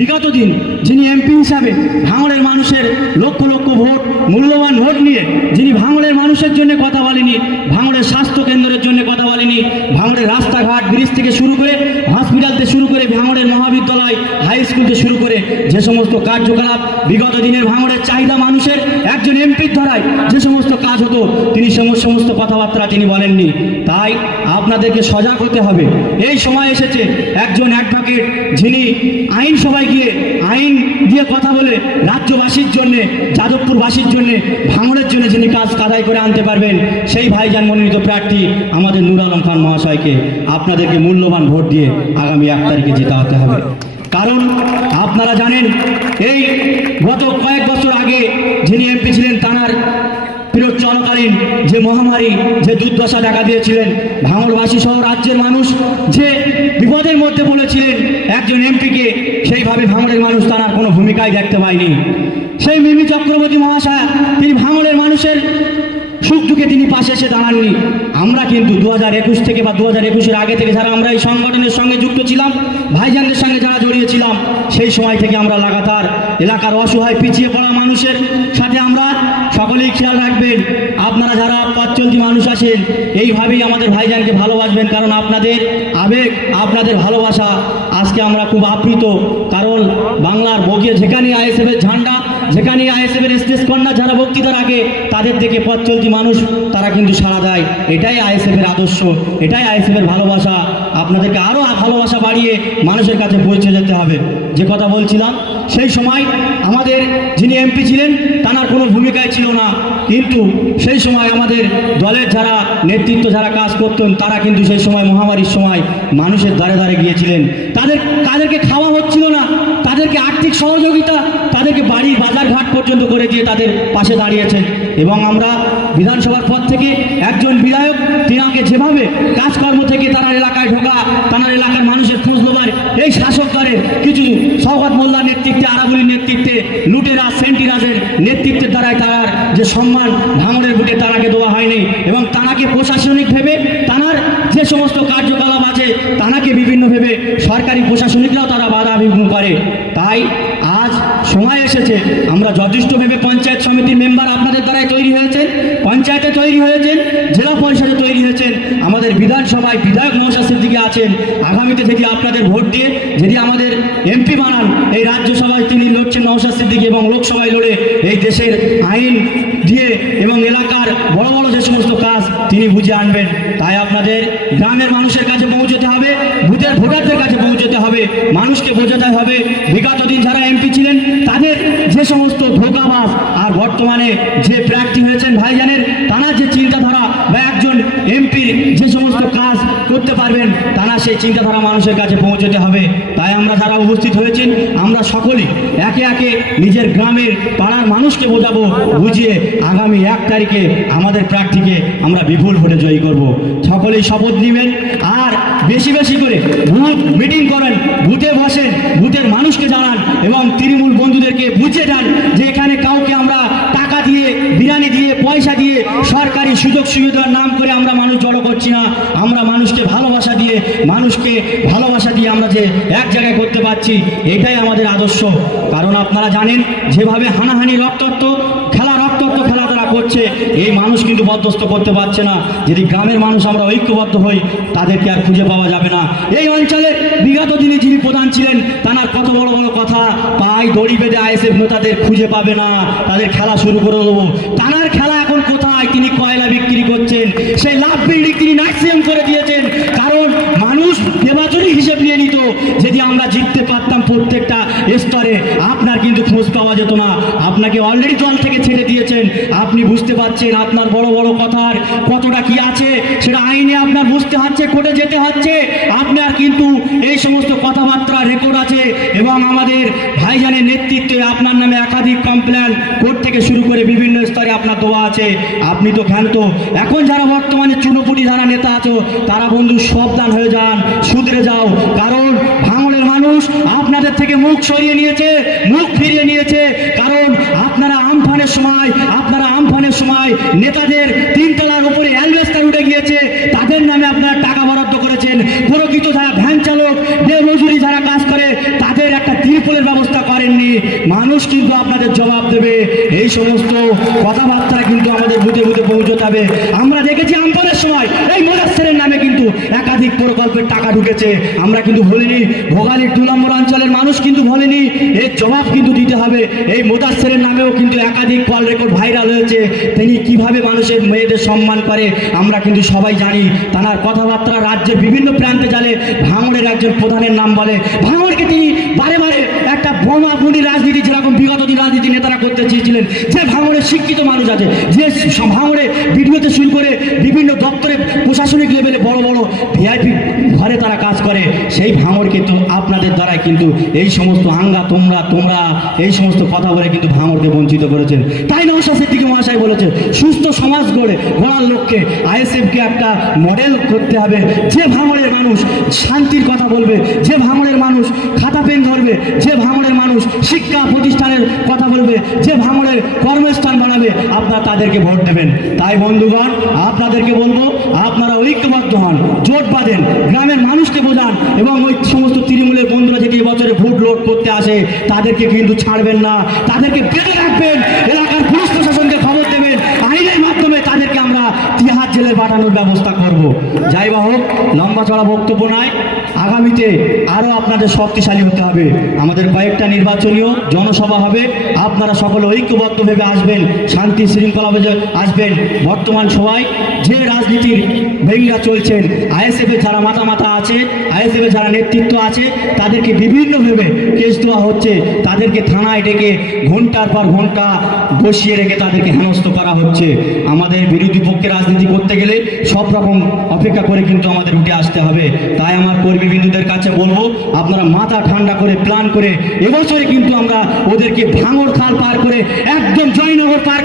বিগত দিন যিনি এমপি হিসাবে ভাঙড়ের মানুষের লক্ষ লক্ষ ভোট, মূল্যবান ভোট নিয়ে যিনি ভাঙড়ের মানুষের জন্য কথা বলেনি ভাঙড়ের স্বাস্থ্য কেন্দ্রের জন্য কথা বলেনি ভাঙড়ের রাস্তাঘাট, ব্রিজ থেকে শুরু করে হসপিটাল থেকে শুরু করে ভাঙড়ের মহাবিদ্যালয় হাই স্কুল থেকে শুরু করে যে সমস্ত কার্যকলাপ বিগত দিনের ভাঙড়ের চাহিদা মানুষের, একজন এমপির ধরায় যে সমস্ত কাজ হতো, তিনি সমস্ত সমস্ত কথাবার্তা তিনি বলেননি। তাই আপনাদেরকে সজাগ হতে হবে। এই সময় এসেছে একজন অ্যাডভোকেট যিনি আইনসভায় গিয়ে আইন দিয়ে কথা বলে রাজ্যবাসীর জন্য, যাদবপুরবাসীর জন্য, ভাঙড়ের জন্য যিনি কাজ কাদাই করে আনতে পারবেন, সেই ভাইজান মনোনীত প্রার্থী আমাদের নুর আলম খান মহাশয়কে আপনাদেরকে মূল্যবান ভোট দিয়ে আগামী এক তারিখে যেতে হতে হবে। কারণ আপনারা জানেন, এই গত কয়েক বছর আগে যিনি এমপি ছিলেন তানার বিরোধ চলাকালীন যে মহামারী, যে দুর্দশা দেখা দিয়েছিলেন ভাঙড়বাসী সহ রাজ্যের মানুষ যে বিপদের মধ্যে পড়েছিলেন, একজন এমপিকে সেইভাবে ভাঙড়ের মানুষ তার কোনো ভূমিকায় দেখতে পায়নি। সেই মিমি চক্রবর্তী মহাশয়, তিনি ভাঙড়ের মানুষের সুখ দুঃখে তিনি পাশে এসে দাঁড়াননি। আমরা কিন্তু দু হাজার একুশ থেকে বা দু হাজার আগে থেকে যারা আমরা এই সংগঠনের সঙ্গে যুক্ত ছিলাম, ভাইজানদের সঙ্গে যারা জড়িয়েছিলাম, সেই সময় থেকে আমরা লাগাতার এলাকার অসহায় পিছিয়ে পড়া মানুষের সাথে আমরা সকলেই খেয়াল রাখবেন। আপনারা যারা পথ মানুষ আছেন, এইভাবেই আমাদের ভাইজানকে ভালোবাসবেন কারণ আপনাদের আবেগ, আপনাদের ভালোবাসা আজকে আমরা খুব আপ্লুত। কারণ বাংলার বগিয়ে যেখানে আইএসএফের ঝান্ডা যেখানে আইএসএফের স্টেজ কন্যা যারা বক্তৃতা রাখে তাদের থেকে পথ চলতি মানুষ, তারা কিন্তু সাড়া দেয়। এটাই আইএসএফের আদর্শ, এটাই আইএসএফের ভালোবাসা। আপনাদেরকে আরও ভালোবাসা বাড়িয়ে মানুষের কাছে পৌঁছে যেতে হবে। যে কথা বলছিলাম, সেই সময় আমাদের যিনি এমপি ছিলেন তার কোনো ভূমিকায় ছিল না। কিন্তু সেই সময় আমাদের দলের যারা নেতৃত্ব, যারা কাজ করতেন, তারা কিন্তু সেই সময় মহামারীর সময় মানুষের দ্বারে দ্বারে গিয়েছিলেন। তাদের, তাদেরকে খাওয়া হচ্ছিল না। তাদেরকে আর্থিক সহযোগিতা তাদেরকে বাড়ি, বাজারঘাট পর্যন্ত করে দিয়ে তাদের পাশে দাঁড়িয়েছেন এবং আমরা বিধানসভার পদ থেকে একজন বিধায়ক তিনি তিনাকে যেভাবে কাজকর্ম থেকে তারা এলাকায় ঢোকা, তার এলাকার মানুষের খোঁজ নেবার এই শাসক দলের কিছু সৌগত মোল্লার নেতৃত্বে, আরাবুলির নেতৃত্বে, লুটেরা, সেন্টিরাজের নেতৃত্বের দ্বারাই তারার যে সম্মান ভাঙড়ের বুটে তারাকে দেওয়া হয়নি। এবং তানাকে প্রশাসনিক ভেবে তানার যে সমস্ত কার্যকলাপ আছে, তানাকে বিভিন্ন ভেবে সরকারি প্রশাসনিকরাও তারা বাধা বিঘ্ন করে। তাই সময় এসেছে। আমরা যথেষ্ট ভেবে পঞ্চায়েত সমিতির মেম্বার আপনাদের দ্বারাই তৈরি হয়েছেন, পঞ্চায়েতে তৈরি হয়েছেন, জেলা পরিষদে তৈরি হয়েছেন, আমাদের বিধানসভায় বিধায়ক মহাশাসের দিকে আছেন। আগামীতে যদি আপনাদের ভোট দিয়ে যদি আমাদের এমপি বানান, এই রাজ্যসভায় তিনি লড়ছেন নৌশাস্তির দিকে এবং লোকসভায় লড়ে এই দেশের আইন দিয়ে এবং এলাকার বড় বড় যে সমস্ত কাজ তিনি বুঝে আনবেন। তাই আপনাদের গ্রামের মানুষের কাছে পৌঁছতে হবে। বুথের ভোটারদের কাছে পৌঁছতে হবে, মানুষকে বোঝাতে হবে। বিগত দিন যারা এমপি ছিলেন, তাদের যে সমস্ত ধোকাবাস আর বর্তমানে যে প্রার্থী হয়েছেন ভাইজানের, তারা যে চিন্তাধারা বা একজন এমপির যে সমস্ত কাজ করতে পারবেন সেই চিন্তাধারা মানুষের কাছে পৌঁছতে হবে। তাই আমরা যারা উপস্থিত হয়েছেন, আমরা সকলেই একে একে নিজের গ্রামের পাড়ার মানুষকে বোঝাবো, বুঝিয়ে আগামী এক তারিখে আমাদের প্রার্থীকে আমরা বিপুল ভোটে জয়ী করব। সকলেই শপথ নেবেন আর বেশি বেশি করে বুথ মিটিং করেন, বুথে বসেন, বুথের মানুষকে জানান এবং তৃণমূল বন্ধুদেরকে বুঝিয়ে যান যে এখানে কাউকে আমরা টাকা দিয়ে, বিরিয়ানি দিয়ে, পয়সা দিয়ে সুযোগ সুবিধার নাম করে আমরা মানুষ জড়ো করছি না। আমরা মানুষকে ভালোবাসা দিয়ে, মানুষকে ভালোবাসা দিয়ে আমরা যে এক জায়গায় করতে পারছি, এটাই আমাদের আদর্শ। কারণ আপনারা জানেন, যেভাবে হানাহানি রক্তাক্ত, খেলা রক্তাক্ত খেলা তারা করছে, এই মানুষ কিন্তু বরদস্ত করতে পারছে না। যদি গ্রামের মানুষ আমরা ঐক্যবদ্ধ হই, তাদেরকে আর খুঁজে পাওয়া যাবে না। এই অঞ্চলের বিগত দিনে যিনি প্রধান ছিলেন, তার কত বড় বড় কথা পাই দড়ি বেঁধে আইএসএফ নেতাদের খুঁজে পাবে না। তাদের খেলা শুরু করে দেবো। তানার খেলা কোথায় তিনি কয়লা বিক্রি করছেন। সেই লাভ বিল্ডিং তিনি নার্সিং করে দিয়েছেন। কারণ মানুষ দেবাচুরি হিসেব নিয়ে যদি আমরা জিততে পারতাম প্রত্যেকটা স্তরে, আপনার কিন্তু খোঁজ পাওয়া যেত না। আপনাকে অলরেডি দল থেকে ছেড়ে দিয়েছেন। আপনি বুঝতে পারছেন আপনার বড় বড় কথার কতটা কি আছে, সেটা আইনে আপনার বুঝতে হচ্ছে, কোর্টে যেতে হচ্ছে। আপনার কিন্তু এই সমস্ত কথাবার্তা রেকর্ড আছে এবং আমাদের ভাইজানের নেতৃত্বে আপনার নামে একাধিক কমপ্লেন কোর্ট থেকে শুরু করে বিভিন্ন স্তরে আপনার দোয়া আছে। আপনি তো ক্ষান্ত। এখন যারা বর্তমানে চুনোপুটি যারা নেতা আছো, তারা বন্ধু সাবধান হয়ে যান, সুধরে যাও। কারণ মানুষ আপনাদের থেকে মুখ সরিয়ে নিয়েছে, মুখ ফিরিয়ে নিয়েছে। কারণ আপনারা আমফানের সময়, আপনারা আমফানের সময় নেতাদের তিনতলার উপরে অ্যালবেস্টার উঠে গিয়েছে। তাদের নামে আপনারা টাকা বরাদ্দ করেছেন। প্রকৃত যারা ভ্যান চালক যে মজুরি যারা কাজ করে, তাদের একটা ত্রিপল স্কুলের ব্যবস্থা করেননি। মানুষ কিন্তু আপনাদের জবাব দেবে। এই সমস্ত কথাবার্তা কিন্তু আমাদের বুঝে বুঝে পৌঁছতে হবে। আমরা দেখেছি আমফানের সময়, এই কিন্তু একাধিক প্রকল্পের টাকা ঢুকেছে। আমরা কিন্তু ভুলিনি, ভোগালীর দু নম্বর অঞ্চলের মানুষ কিন্তু ভোলেনি, এর জবাব কিন্তু দিতে হবে। এই মোদাসেরের নামেও কিন্তু একাধিক কল রেকর্ড ভাইরাল হয়েছে। তিনি কীভাবে মানুষের মেয়েদের সম্মান করে, আমরা কিন্তু সবাই জানি। তার কথাবার্তা রাজ্যের বিভিন্ন প্রান্তে জানে ভাঙড়ের একজন প্রধানের নাম বলে। ভাঙড়কে তিনি বারে বারে বোমা রাজনীতি যেরকম বিগত দিন রাজনীতি নেতারা করতে চেয়েছিলেন, যে ভাঙড়ে শিক্ষিত মানুষ আছে, যে ভাঙড়ে ভিডিওতে শুরু করে বিভিন্ন দপ্তরে প্রশাসনিক লেভেলে বড় বড় ভিআইপি ঘরে তারা কাজ করে, সেই ভাঙড় কিন্তু আপনাদের দ্বারাই কিন্তু এই সমস্ত আঙ্গা তোমরা তোমরা, এই সমস্ত কথা বলে কিন্তু ভাঙড়কে বঞ্চিত করেছেন। তাই নওশা সিদ্দিকী মহাশয় বলেছে সুস্থ সমাজ গড়ে গড়ার লক্ষ্যে আইএসএফকে একটা মডেল করতে হবে। যে ভাঙড়ের মানুষ শান্তির কথা বলবে, যে ভাঙড়ের মানুষ খাতা পেন ধরবে যে ভাঙড়ের মানুষ শিক্ষা প্রতিষ্ঠানের কথা বলবে, যে ভাঙড়ের কর্মস্থান বানাবে, আপনারা তাদেরকে ভোট দেবেন। তাই বন্ধুগণ, আপনাদেরকে বলব, আপনারা ঐক্যবদ্ধ হন, জোট বাঁধেন, গ্রামের মানুষকে বোঝান এবং ওই সমস্ত তৃণমূলের বন্ধুরা যদি এবছরে ভোট লোড করতে আসে, তাদেরকে কিন্তু ছাড়বেন না, তাদেরকে বেঁধে রাখবেন এলাকার পুলিশ প্রশাসনকে খবর দেবেন আইনের মাধ্যমে তাদেরকে আমরা তিহার জেলে ব্যবস্থা করব। যাই বা হোক, লম্বা চড়া বক্তব্য নয় আগামীতে আরও আপনাদের শক্তিশালী হতে হবে। আমাদের কয়েকটা নির্বাচনীয় জনসভা হবে। আপনারা সকলে ঐক্যবদ্ধভাবে আসবেন, শান্তি শৃঙ্খলা আসবেন। বর্তমান সবাই যে রাজনীতির ভেঙ্গা চলছেন। আইএসএফের যারা মাথা মাথা আছে, আইএসএফের যারা নেতৃত্ব আছে, তাদেরকে বিভিন্নভাবে কেস দেওয়া হচ্ছে। তাদেরকে থানায় ডেকে ঘণ্টার পর ঘণ্টা বসিয়ে রেখে তাদেরকে হেনস্থ করা হচ্ছে। আমাদের বিরোধী পক্ষে রাজনীতি করতে গেলে সব রকম অপেক্ষা করে কিন্তু আমাদের উঠে আসতে হবে। তাই আমার কর্মী বিন্দুদের কাছে বলব, আপনারা মাথা ঠান্ডা করে প্ল্যান করে এবছরে কিন্তু আমরা ওদেরকে ভাঙর খাল পার করে একদম জয়নগর পার